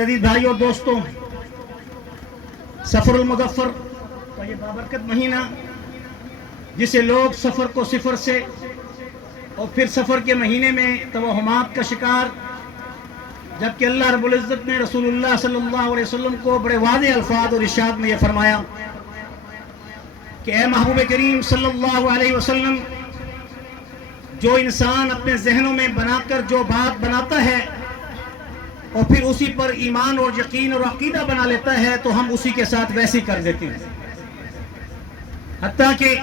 عزیز بھائی اور دوستوں، سفر المظفر کا یہ بابرکت مہینہ جسے لوگ سفر کو صفر سے اور پھر سفر کے مہینے میں توہمات کا شکار، جبکہ اللہ رب العزت نے رسول اللہ صلی اللہ علیہ وسلم کو بڑے واضح الفاظ اور ارشاد میں یہ فرمایا کہ اے محبوب کریم صلی اللہ علیہ وسلم، جو انسان اپنے ذہنوں میں بنا کر جو بات بناتا ہے اور پھر اسی پر ایمان اور یقین اور عقیدہ بنا لیتا ہے تو ہم اسی کے ساتھ ویسے کر دیتے ہیں۔ حتیٰ کہ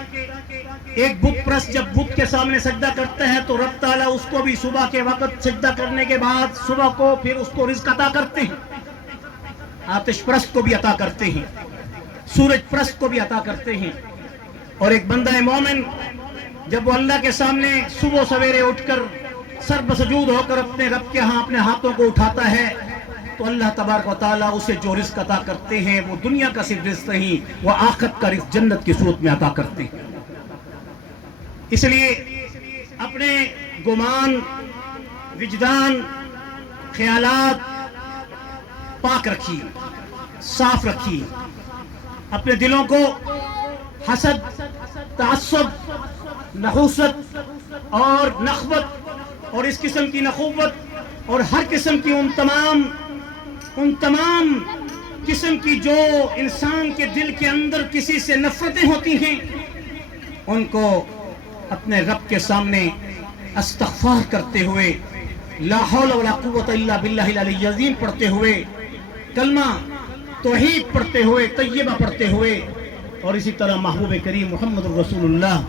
ایک بت پرست جب بت کے سامنے سجدہ کرتا ہے تو رب تعالیٰ اس کو بھی صبح کے وقت سجدہ کرنے کے بعد صبح کو پھر اس کو رزق عطا کرتے ہیں، آتش پرست کو بھی عطا کرتے ہیں، سورج پرست کو بھی عطا کرتے ہیں۔ اور ایک بندہ مومن جب وہ اللہ کے سامنے صبح سویرے اٹھ کر سر بسجود ہو کر اپنے رب کے ہاں اپنے ہاتھوں کو اٹھاتا ہے تو اللہ تبارک و تعالیٰ اسے جو رزق عطا کرتے ہیں وہ دنیا کا صرف رزق نہیں، وہ آخرت کا رزق جنت کی صورت میں عطا کرتے ہیں۔ اس لیے اپنے گمان، وجدان، خیالات پاک رکھیے، صاف رکھیے، اپنے دلوں کو حسد، تعصب، نحوست اور نخوت اور اس قسم کی نخوت اور ہر قسم کی ان تمام قسم کی جو انسان کے دل کے اندر کسی سے نفرتیں ہوتی ہیں ان کو اپنے رب کے سامنے استغفار کرتے ہوئے، لا حول ولا قوت الا باللہ العلی العظیم پڑھتے ہوئے، کلمہ توحید پڑھتے ہوئے، طیبہ پڑھتے ہوئے، اور اسی طرح محبوب کریم محمد رسول اللہ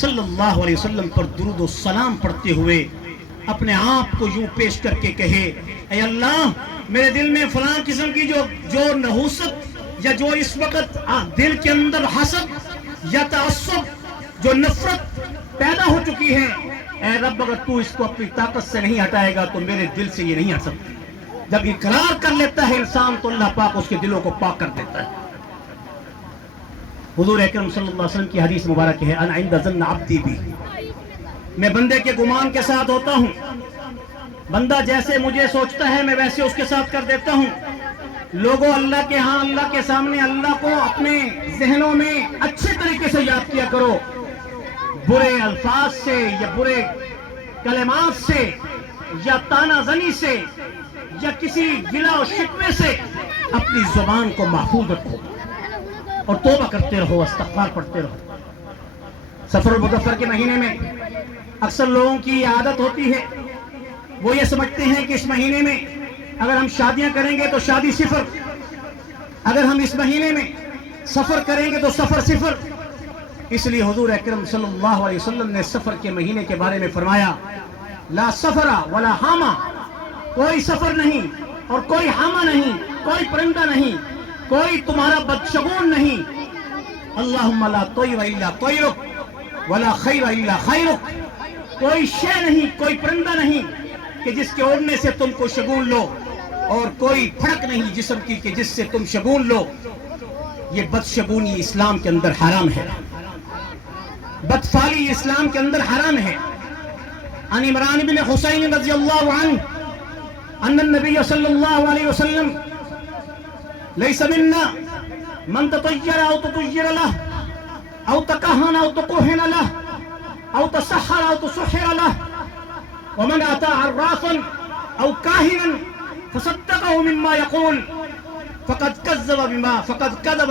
صلی اللہ علیہ وسلم پر درود و سلام پڑھتے ہوئے اپنے آپ کو یوں پیش کر کے کہے، اے اللہ میرے دل میں فلاں قسم کی جو نحوست یا جو اس وقت دل کے اندر حسد یا تعصب، جو نفرت پیدا ہو چکی ہے، اے رب اگر تو اس کو اپنی طاقت سے نہیں ہٹائے گا تو میرے دل سے یہ نہیں ہٹ سکتی۔ جب اقرار کر لیتا ہے انسان تو اللہ پاک اس کے دلوں کو پاک کر دیتا ہے۔ حضور اکرم صلی اللہ علیہ وسلم کی حدیث مبارک ہے، انا عند ظن عبدی بی، میں بندے کے گمان کے ساتھ ہوتا ہوں، بندہ جیسے مجھے سوچتا ہے میں ویسے اس کے ساتھ کر دیتا ہوں۔ لوگوں، اللہ کے ہاں اللہ کے سامنے اللہ کو اپنے ذہنوں میں اچھے طریقے سے یاد کیا کرو، برے الفاظ سے یا برے کلمات سے یا تانا زنی سے یا کسی گلہ و شکوے سے اپنی زبان کو محفوظ رکھو اور توبہ کرتے رہو، استغفار پڑھتے رہو۔ سفر المظفر کے مہینے میں اکثر لوگوں کی عادت ہوتی ہے، وہ یہ سمجھتے ہیں کہ اس مہینے میں اگر ہم شادیاں کریں گے تو شادی صفر، اگر ہم اس مہینے میں سفر کریں گے تو سفر صفر۔ اس لیے حضور اکرم صلی اللہ علیہ وسلم نے سفر کے مہینے کے بارے میں فرمایا، لا سفر ولا حاما، کوئی سفر نہیں اور کوئی حاما نہیں، کوئی پرندہ نہیں، کوئی تمہارا بدشگون نہیں۔ اللہم لا طیر الا طیرک ولا خیر الا خیرک، کوئی شے نہیں، کوئی پرندہ نہیں کہ جس کے اڑنے سے تم کو شگون لو، اور کوئی پھڑک نہیں جسم کی کہ جس سے تم شگون لو۔ یہ بدشگونی اسلام کے اندر حرام ہے، بدفعلی اسلام کے اندر حرام ہے۔ عن عمران بن حسین رضی اللہ عنہ ان النبی صلی اللہ علیہ وسلم لیس منا من تطیر او تطیر له او تکہن او تکہن له او تسحر او تسحر له ومن اتى عرافا او كاهنا فصدقه مما يقول فقد كذب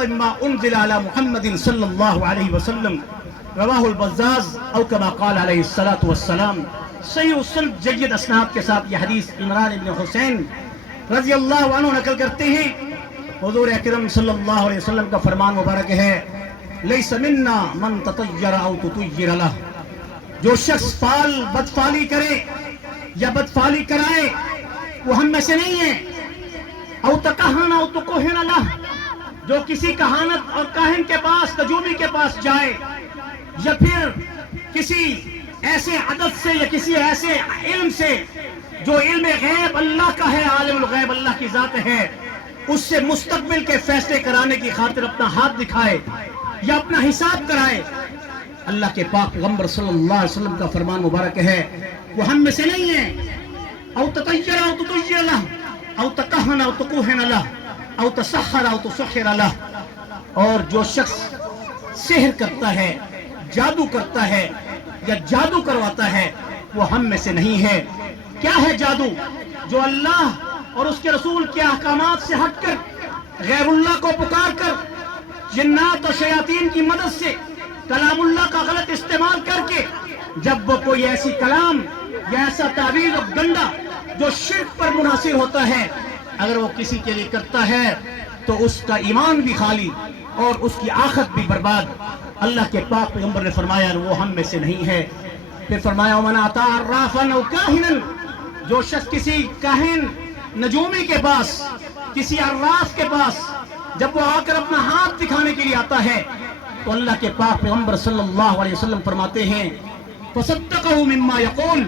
بما انزل على محمد صلی اللہ علیہ وسلم، رواہ البزاز او كما قال علیہ الصلاة والسلام۔ صحیح السند جید اسناد کے ساتھ یہ حدیث عمران بن حسین رضی اللہ عنہ نقل کرتے ہیں، حضور اکرم صلی اللہ علیہ وسلم کا فرمان مبارک ہے، لیس منا من تطیر او تطیر له، جو شخص بدفعلی کرے یا بدفعلی کرائے وہ ہم میں سے نہیں ہے۔ او تکہن او تکہن له، جو کسی کہانت اور کاہن کے پاس، تجوبی کے پاس جائے یا پھر کسی ایسے عدد سے یا کسی ایسے علم سے جو علم غیب اللہ کا ہے، عالم الغیب اللہ کی ذات ہے، اس سے مستقبل کے فیصلے کرانے کی خاطر اپنا ہاتھ دکھائے یا اپنا حساب کرائے، اللہ کے پاک پیغمبر صلی اللہ علیہ وسلم کا فرمان مبارک ہے وہ ہم میں سے نہیں ہے۔ او تطیر او تطیر له، او تکہن او تکوہن لہ او تسحر او تسحر لہ. اور جو شخص سحر کرتا ہے، جادو کرتا ہے یا جادو کرواتا ہے وہ ہم میں سے نہیں ہے. کیا ہے جادو؟ جو اللہ اور اس کے رسول کے احکامات سے ہٹ کر غیر اللہ کو پکار کر جنات اور شیاطین کی مدد سے کلام اللہ کا غلط استعمال کر کے جب وہ کوئی ایسی کلام یا ایسا تعویذ اور گنڈا جو شرک پر منحصر ہوتا ہے اگر وہ کسی کے لیے کرتا ہے تو اس کا ایمان بھی خالی اور اس کی آخرت بھی برباد. اللہ کے پاک پیغمبر نے فرمایا وہ ہم میں سے نہیں ہے. پھر فرمایا وَمَنْ أَتَىٰ عَرَّافًا أَوْ كَاهِنًا، جو شخص کسی کاہن نجومی کے پاس، کسی عراف کے پاس جب وہ آ کر اپنا ہاتھ دکھانے کے لیے آتا ہے تو اللہ کے پاک پیغمبر صلی اللہ علیہ وسلم فرماتے ہیں فَصَدَّقَهُ مِمَّا يَقُولُ،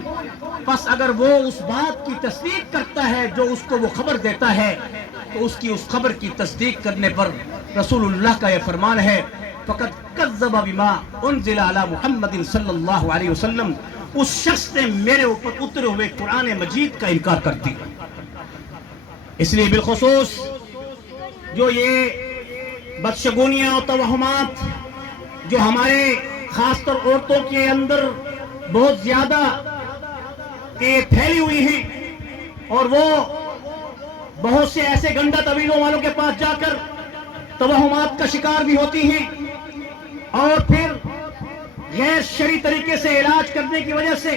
پس اگر وہ اس بات کی تصدیق کرتا ہے جو اس کو وہ خبر دیتا ہے تو اس کی اس خبر کی تصدیق کرنے پر رسول اللہ کا یہ فرمان ہے فَقَدْ كَذَّبَ بِمَا أُنزِلَ عَلَى مُحَمَّدٍ صلی اللہ علیہ وسلم، اس شخص نے میرے اوپر اترے ہوئے قرآن مجید کا انکار کر دیا. اس لیے بالخصوص جو یہ بدشگونیاں اور توہمات جو ہمارے خاص طور عورتوں کے اندر بہت زیادہ پھیلی ہوئی ہیں اور وہ بہت سے ایسے گنڈا طویلوں والوں کے پاس جا کر توہمات کا شکار بھی ہوتی ہیں اور پھر غیر شرعی طریقے سے علاج کرنے کی وجہ سے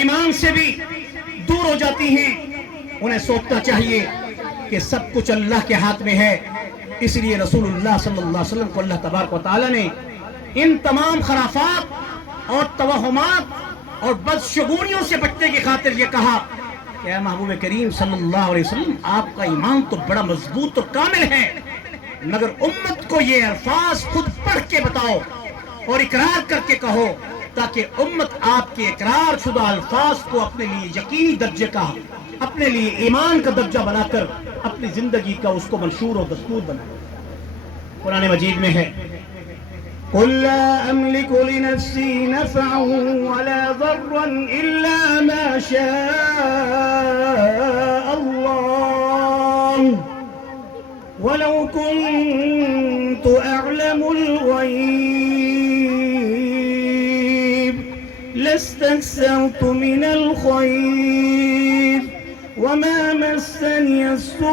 ایمان سے بھی دور ہو جاتی ہیں. انہیں سوچنا چاہیے کہ سب کچھ اللہ کے ہاتھ میں ہے. اس لیے رسول اللہ صلی اللہ علیہ وسلم کو اللہ تبارک و تعالی نے ان تمام خرافات اور توہمات اور بدشگونیوں سے بچنے کی خاطر یہ کہا کہ اے محبوب کریم صلی اللہ علیہ وسلم آپ کا ایمان تو بڑا مضبوط اور کامل ہے مگر امت کو یہ الفاظ خود پڑھ کے بتاؤ اور اقرار کر کے کہو تاکہ امت آپ کے اقرار شدہ الفاظ کو اپنے لیے یقینی درجے کا، اپنے لیے ایمان کا درجہ بنا کر اپنی زندگی کا اس کو منشور اور دستور بنائے. قرآن مجید میں ہے قُلْ لَا أَمْلِكُ لِنَفْسِي نَفْعًا وَلَا ضَرًّا إِلَّا مَا شَاءَ اللَّهُ وَلَوْ كُنْتُ أَعْلَمُ الْغَيْبَ لَاسْتَكْثَرْتُ مِنَ الْخَيْرِ وَمَا مَسَّنِيَ السُّوءُ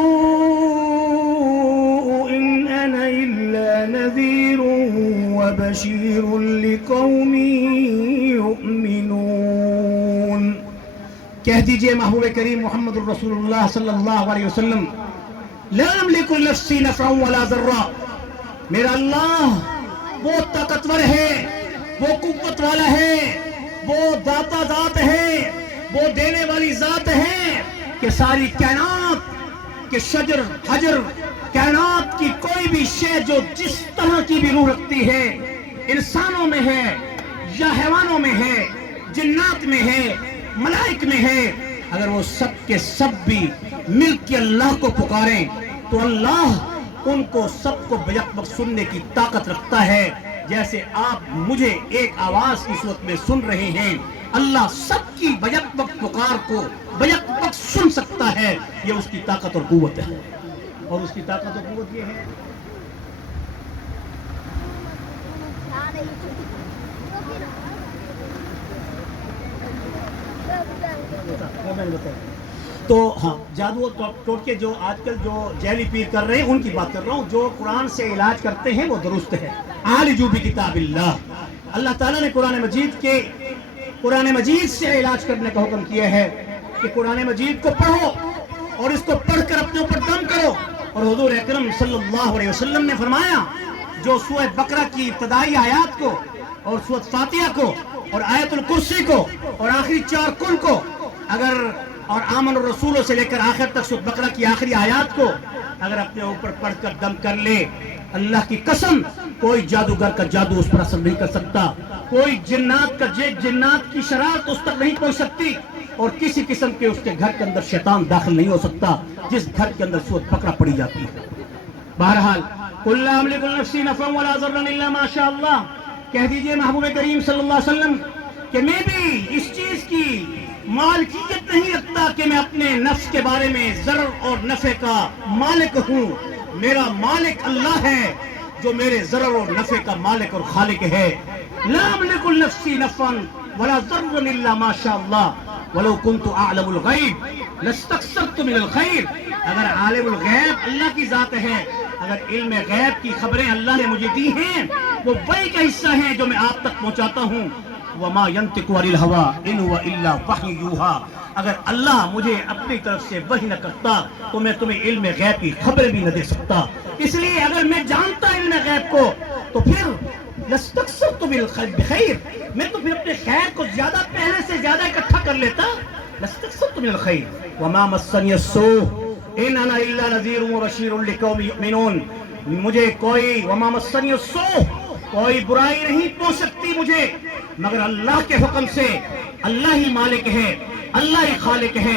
إِنْ أَنَا إِلَّا نَذِيرٌ وَبَشِيرٌ لِقَوْمٍ يُؤْمِنُونَ. کہہ دیجئے محبوب کریم محمد الرسول اللہ صلی اللہ علیہ وسلم لا املک لنفسی نفعا ولا ضرا، میرا اللہ وہ طاقتور ہے، وہ قوت والا ہے، وہ داتا ذات ہے، وہ دینے والی ذات ہے کہ ساری کائنات کے شجر حجر کائنات کی کوئی بھی شے جو جس طرح کی بھی روح رکھتی ہے، انسانوں میں ہے یا حیوانوں میں ہے، جنات میں ہے، ملائک میں ہے، اگر وہ سب کے سب بھی مل کے اللہ کو پکاریں تو اللہ ان کو سب کو بیک وقت سننے کی طاقت رکھتا ہے. جیسے آپ مجھے ایک آواز کی صورت میں سن رہے ہیں، اللہ سب کی بیک وقت پکار کو بیک وقت سن سکتا ہے. یہ اس کی طاقت اور قوت ہے. اور اس کی طاقت اور قوت یہ ہے تو ہاں جادو اور ٹوٹکے جو آج کل جو جیلی پیر کر رہے ہیں ان کی بات کر رہا ہوں. جو قرآن سے علاج کرتے ہیں وہ درست ہے. عالجو بکتاب اللہ، اللہ تعالیٰ نے قرآن مجید سے علاج کرنے کا حکم کیا ہے کہ قرآن مجید کو پڑھو اور اس کو پڑھ کر اپنے اوپر دم کرو. اور حضور اکرم صلی اللہ علیہ وسلم نے فرمایا جو سورہ بقرہ کی ابتدائی آیات کو اور سورہ فاتحہ کو اور آیت الکرسی کو اور آخری 4 کل کو اگر اور آمن الرسولوں سے لے کر آخر تک سورہ بقرہ کی آخری آیات کو اگر اپنے اوپر پڑھ کر دم کر لے، اللہ کی قسم کوئی جادوگر کا جادو اس پر اثر نہیں کر سکتا، کوئی جنات کی شرارت اس تک نہیں پہنچ سکتی اور کسی قسم کے اس کے گھر کے اندر شیطان داخل نہیں ہو سکتا جس گھر کے اندر سورۃ بقرہ پڑھی جاتی ہے. بہرحال قُلْ لَا أَمْلِكُ لِنَفْسِي نَفْعًا وَلَا ضَرًّا إِلَّا مَا شَاءَ اللَّهُ، کہہ دیجئے محبوب کریم صلی اللہ علیہ وسلم کہ میں بھی اس چیز کی مالکیت نہیں رکھتا کہ میں اپنے نفس کے بارے میں ضرر اور نفع کا مالک ہوں. میرا مالک اللہ ہے جو میرے ضرر اور نفع کا مالک اور خالق ہے. لا املک لنفسی نفعا ولا ضرا الا ما شاء اللہ ولو كنت اعلم الغیب لاستكثرت من الخیر. اگر عالم الغیب اللہ کی ذات ہے، اگر علم غیب کی خبریں اللہ نے مجھے دی ہیں، وہ وحی کا حصہ ہیں جو میں آپ تک پہنچاتا ہوں. وما ينطق عن الهوى ان هو الا وحی یوحى. اگر اللہ مجھے اپنی طرف سے وحی نہ کرتا تو میں تمہیں علم غیب کی خبر بھی نہ دے سکتا. اس لیے اگر میں جانتا علم غیب کو تو پھر لاستكثرت بالخیر، میں تو پھر اپنے خیر کو زیادہ پہلے سے زیادہ اکٹھا کر لیتا. لاستكثرت من الخیر. وما مسنی السوء ان انا الا نذیر وبشیر لقوم یؤمنون. مجھے کوئی وما مسنی السوء، کوئی برائی نہیں پہنچ سکتی مجھے مگر اللہ کے حکم سے. اللہ ہی مالک ہے، اللہ ہی خالق ہے،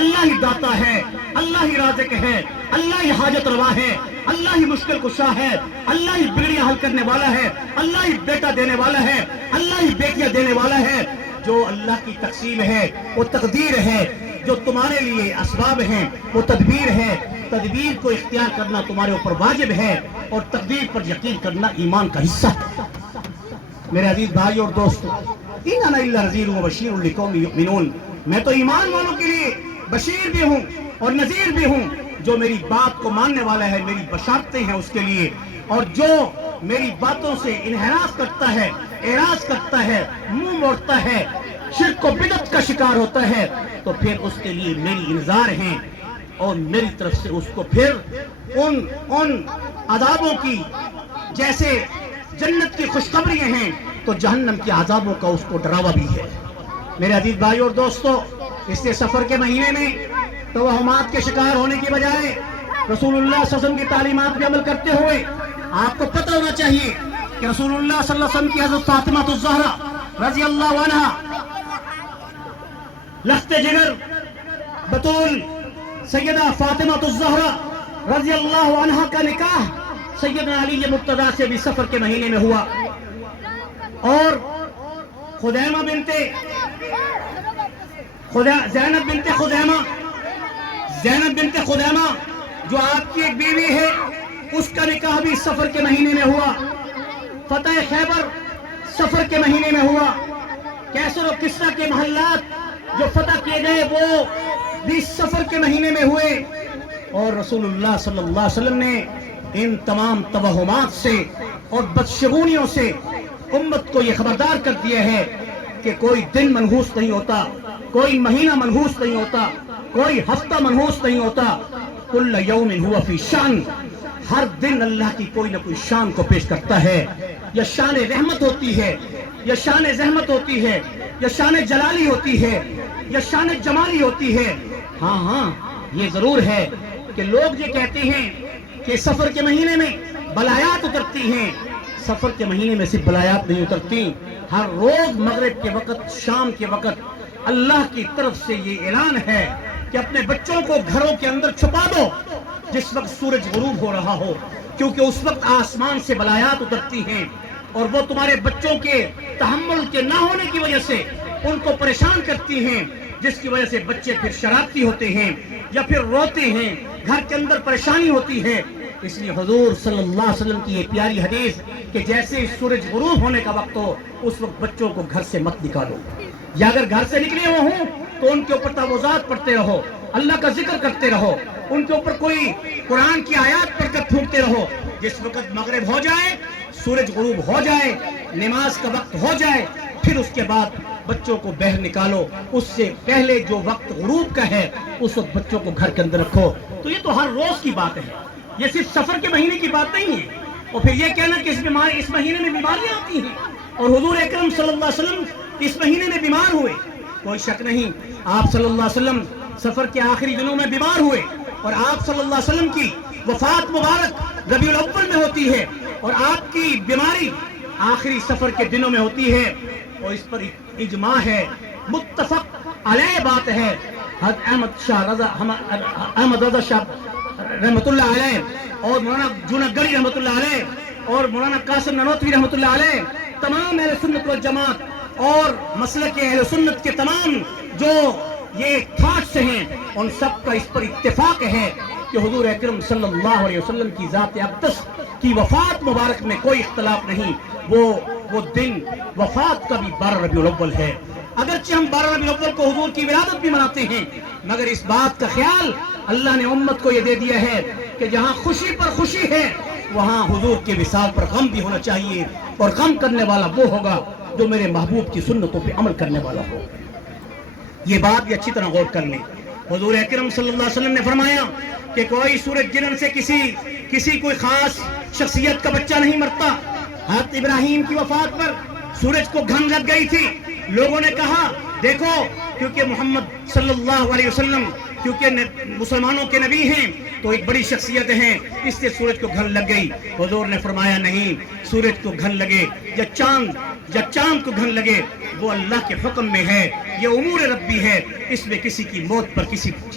اللہ ہی داتا ہے، اللہ ہی رازق ہے، اللہ ہی حاجت روا ہے، اللہ ہی مشکل کشا ہے، اللہ ہی بگڑیاں حل کرنے والا ہے، اللہ ہی بیٹا دینے والا ہے، اللہ ہی بیٹیاں دینے والا ہے. جو اللہ کی تقسیم ہے وہ تقدیر ہے، جو تمہارے لیے اسباب ہیں وہ تدبیر ہے. تدبیر کو اختیار کرنا تمہارے اوپر واجب ہے اور تقدیر پر یقین کرنا ایمان کا حصہ ہے. میرے عزیز بھائی اور دوستو، ان انا الا نذیر وبشیر لقوم یؤمنون. میں تو ایمان والوں کے لیے بشیر بھی ہوں اور نذیر بھی ہوں. جو میری بات کو ماننے والا ہے میری بشارتیں ہیں اس کے لیے، اور جو میری باتوں سے انحراف کرتا ہے، اعراض کرتا ہے، منہ موڑتا ہے، شرک و بدعت کا شکار ہوتا ہے تو پھر اس کے لیے میری انذار ہیں اور میری طرف سے اس کو پھر ان عذابوں کی جیسے جنت کی خوشخبریاں ہیں تو جہنم کے عذابوں کا اس کو ڈراوا بھی ہے. میرے عزیز بھائی اور دوستو، اس لیے سفر کے مہینے میں توہمات کے شکار ہونے کی بجائے رسول اللہ صلی اللہ علیہ وسلم کی تعلیمات پہ عمل کرتے ہوئے آپ کو پتہ ہونا چاہیے کہ رسول اللہ صلی اللہ علیہ وسلم کی حضرت فاطمہ الزہرا رضی اللہ عنہا لخت جگر بطول سیدہ فاطمہ الزہرا رضی اللہ عنہا کا نکاح سیدنا علی مرتضیٰ سے بھی سفر کے مہینے میں ہوا. اور خدیمہ زینب بنت خدیمہ جو آپ کی ایک بیوی ہے اس کا نکاح بھی سفر کے مہینے میں ہوا. فتح خیبر سفر کے مہینے میں ہوا. کیسر و کسرا کے محلات جو فتح کیے گئے وہ بھی سفر کے مہینے میں ہوئے. اور رسول اللہ صلی اللہ علیہ وسلم نے ان تمام توہمات سے اور بدشگونیوں سے امت کو یہ خبردار کر دیا ہے کہ کوئی دن منحوس نہیں ہوتا، کوئی مہینہ منحوس نہیں ہوتا، کوئی ہفتہ منحوس نہیں ہوتا. کل یوم ہوا فی شان. ہر دن اللہ کی کوئی نہ کوئی شان کو پیش کرتا ہے. یا شان رحمت ہوتی ہے، یا شان زحمت ہوتی ہے، یا شان جلالی ہوتی ہے، یا شان جمالی ہوتی ہے. ہاں یہ ضرور ہے کہ لوگ یہ کہتے ہیں کہ سفر کے مہینے میں بلایات اترتی ہیں. سفر کے مہینے میں صرف بلایات نہیں اترتی، ہر روز مغرب کے وقت، شام کے وقت اللہ کی طرف سے یہ اعلان ہے کہ اپنے بچوں کو گھروں کے اندر چھپا دو جس وقت سورج غروب ہو رہا ہو، کیونکہ اس وقت آسمان سے بلایات اترتی ہیں اور وہ تمہارے بچوں کے تحمل کے نہ ہونے کی وجہ سے ان کو پریشان کرتی ہیں، جس کی وجہ سے بچے پھر شرارتی ہوتے ہیں یا پھر روتے ہیں، گھر کے اندر پریشانی ہوتی ہے. اس لیے حضور صلی اللہ علیہ وسلم کی یہ پیاری حدیث کہ جیسے سورج غروب ہونے کا وقت ہو اس وقت بچوں کو گھر سے مت نکالو، یا اگر گھر سے نکلے ہوئے ہوں تو ان کے اوپر تعوذات پڑھتے رہو، اللہ کا ذکر کرتے رہو، ان کے اوپر کوئی قرآن کی آیات پڑھ کر پھونکتے رہو. جس وقت مغرب ہو جائے، سورج غروب ہو جائے، نماز کا وقت ہو جائے، پھر اس کے بعد بچوں کو باہر نکالو. اس سے پہلے جو وقت غروب کا ہے اس وقت بچوں کو گھر کے اندر رکھو. تو یہ تو ہر روز کی بات ہے، یہ صرف سفر کے مہینے کی بات نہیں ہے. اور پھر یہ کہنا کہ اس مہینے میں بیماریاں آتی ہیں اور حضور اکرم صلی اللہ علیہ وسلم اس مہینے میں بیمار ہوئے. کوئی شک نہیں، آپ صلی اللہ علیہ وسلم سفر کے آخری دنوں میں بیمار ہوئے اور آپ صلی اللہ علیہ وسلم کی وفات مبارک ربیع الاول میں ہوتی ہے اور آپ کی بیماری آخری سفر کے دنوں میں ہوتی ہے. اور اس پر اجماع ہے، متفق علیہ بات ہے. حضرت احمد رضا شاہ رحمۃ اللہ علیہ اور مولانا جونگڑی رحمۃ اللہ علیہ اور مولانا قاسم ننوتوی رحمۃ اللہ علیہ، تمام اہل سنت والجماعت اور مسلک اہل سنت کے تمام جو یہ تھاٹس ہیں ان سب کا اس پر اتفاق ہے کہ حضور اکرم صلی اللہ علیہ وسلم کی ذات اقدس کی وفات مبارک میں کوئی اختلاف نہیں. وہ دن وفات کا بھی 12 ربیع الاول ہے. اگرچہ ہم 12 ربیع الاول کو حضور کی ولادت بھی مناتے ہیں، مگر اس بات کا خیال اللہ نے امت کو یہ دے دیا ہے کہ جہاں خوشی پر خوشی ہے وہاں حضور کے وصال پر غم بھی ہونا چاہیے، اور غم کرنے والا وہ ہوگا جو میرے محبوب کی سنتوں پہ عمل کرنے والا ہو. یہ بات بھی اچھی طرح غور کر لیں. حضور اکرم صلی اللہ علیہ وسلم نے فرمایا کہ کوئی سورج گرہن سے کسی کوئی خاص شخصیت کا بچہ نہیں مرتا. حضرت ابراہیم کی وفات پر سورج کو گھن لگ گئی تھی. لوگوں نے کہا دیکھو کیونکہ محمد صلی اللہ علیہ وسلم کیونکہ مسلمانوں کے نبی ہیں تو ایک بڑی شخصیت ہیں، اس سے سورج کو گھن لگ گئی. حضور نے فرمایا نہیں، سورج کو گھن لگے یا چاند کو گھن لگے وہ اللہ کے حکم میں ہے، یہ امور ربی ہے. اس میں کسی کی موت پر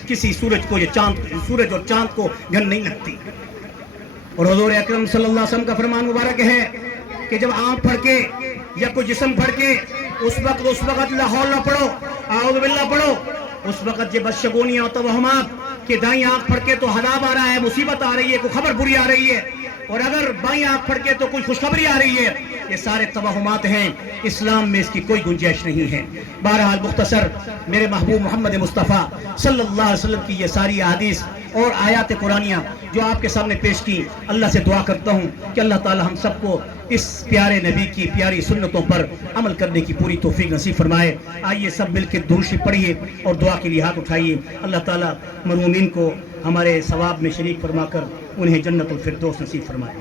کسی سورج اور چاند کو گھن نہیں لگتی. اور حضور اکرم صلی اللہ علیہ وسلم کا فرمان مبارک ہے کہ جب آنکھ پھڑکے یا کوئی جسم پھڑکے اس وقت لا حول نہ پڑھو، اعوذ باللہ پڑھو. اس وقت یہ بدشگونیاں اور توہمات کہ دائیں آنکھ پھڑکے تو عذاب آ رہا ہے، مصیبت آ رہی ہے، کوئی خبر بری آ رہی ہے، اور اگر بائیں آنکھ پھڑکے تو کوئی خوشخبری آ رہی ہے، یہ سارے توہمات ہیں. اسلام میں اس کی کوئی گنجائش نہیں ہے. بہرحال مختصر میرے محبوب محمد مصطفیٰ صلی اللہ علیہ وسلم کی یہ ساری احادیث اور آیات قرآنیہ جو آپ کے سامنے پیش کی، اللہ سے دعا کرتا ہوں کہ اللہ تعالی ہم سب کو اس پیارے نبی کی پیاری سنتوں پر عمل کرنے کی پوری توفیق نصیب فرمائے. آئیے سب مل کے درود شریف پڑھیے اور دعا کے لیے ہاتھ اٹھائیے. اللہ تعالی مرحومین کو ہمارے ثواب میں شریک فرما کر انہیں جنت الفردوس نصیب فرمائے.